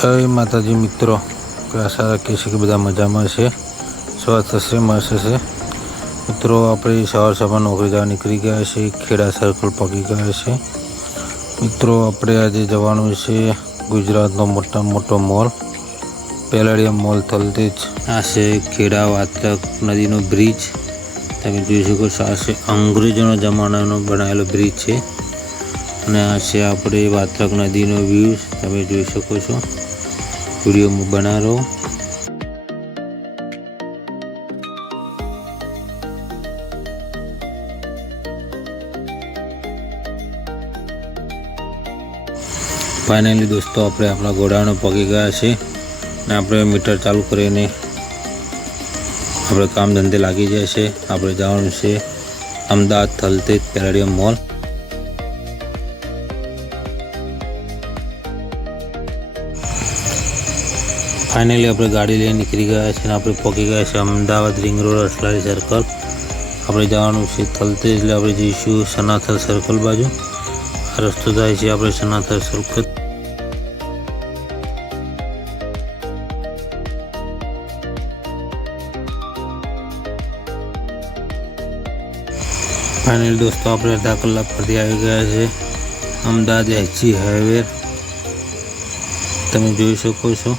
जय माताजी मित्रों, आशा रखी है कि बधा मजा में है। स्वास्थ्य से मस्त है मित्रों। अपने सवार सभा नौकरी जवा निकली गया है। खेड़ा सर्कल पगी गया है मित्रों। अपने आज जवानुं है गुजरात मोटा मोटो मॉल पेलाडियम मॉल थलते आ से खेड़ा वात्रक नदी नो ब्रिज तमे जोई शको छो। आ से अंग्रेजों जमाना बनायेलो ब्रिज है અને આ છે આપણે વાત્રક નદીનો વ્યૂ તમે જોઈ શકો છો। વિડીયો બના રહો। ફાઇનલી દોસ્તો આપણે આપણા ઘોડાનો પગી ગયા છે ને આપણે મીટર ચાલુ કરીને આપણે કામ ધંધે લાગી જાય છે। આપણે જવાનું છે અમદાવાદ થલતેજ પેલાડિયમ મોલ। फाइनली अपने गाड़ी लઈને निकली गया है। આપણે પહોંચી ગયા છે અમદાવાદ રિંગ રોડ અસલારી સર્કલ। આપણે જવાનું છે થલતેજ એટલે આપણે જઈશું સનાથલ સર્કલ બાજુ। આ રસ્તો જાય છે આપણે સનાથલ સર્કલ। फाइनली दोस्तों આપણે અડધા કલાક પરથી આવી ગયા છે અમદાવાદ એચજી હાઈવે તમે જોઈ શકો છો।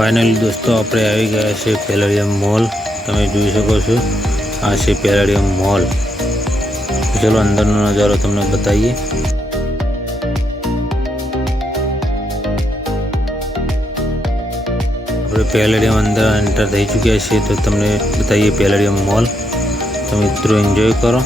फाइनली दोस्तों આપણે આવી ગયા છે પેલાડિયમ મોલ તમે જોઈ શકો છો। આ છે પેલાડિયમ મોલ। ચલો અંદરનો નજારો તમને બતાવીએ। આપણે પેલાડિયમ અંદર એન્ટર થઈ ચૂક્યા છે તો તમને બતાવીએ પેલાડિયમ મોલ। તો મિત્રો એન્જોય કરો।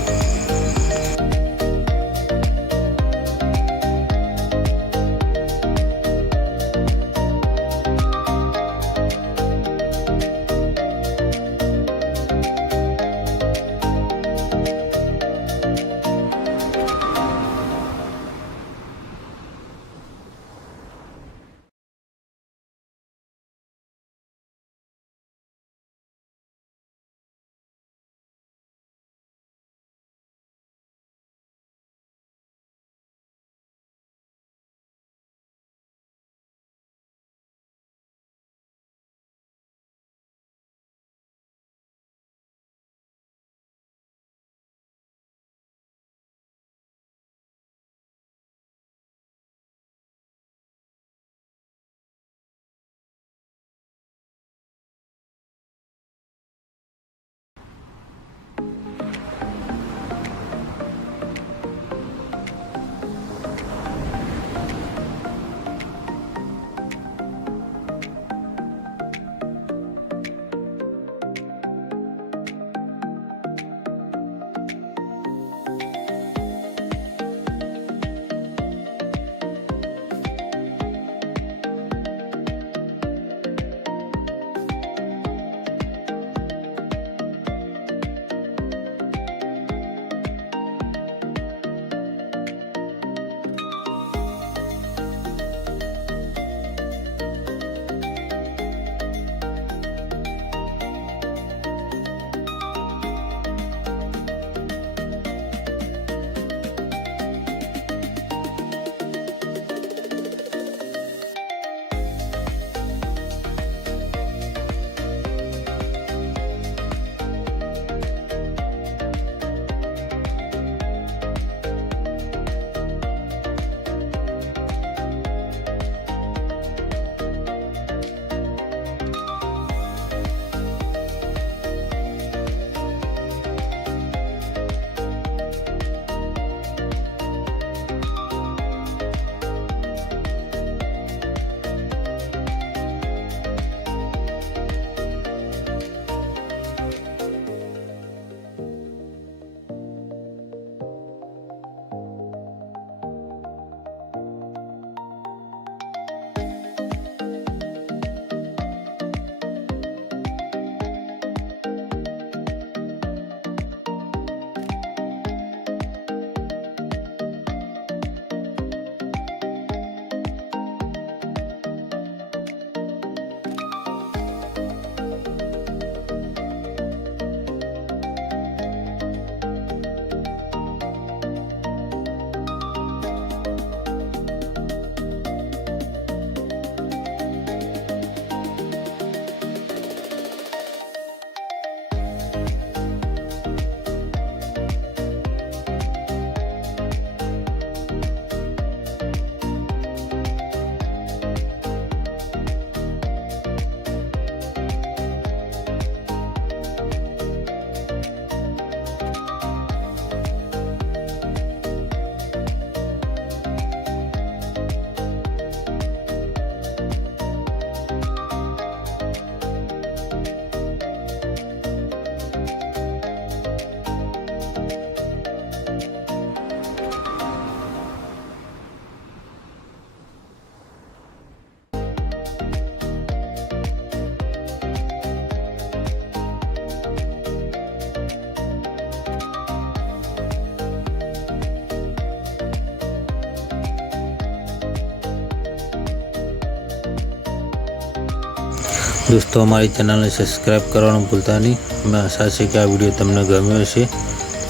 દોસ્તો અમારી ચેનલને સબસ્ક્રાઈબ કરવાનું ભૂલતા નહીં. અમે આશા છે કે આ વિડીયો તમને ગમ્યો હશે.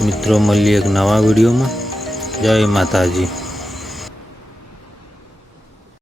મિત્રો મળીએ એક નવા વિડીયોમાં. જય માતાજી.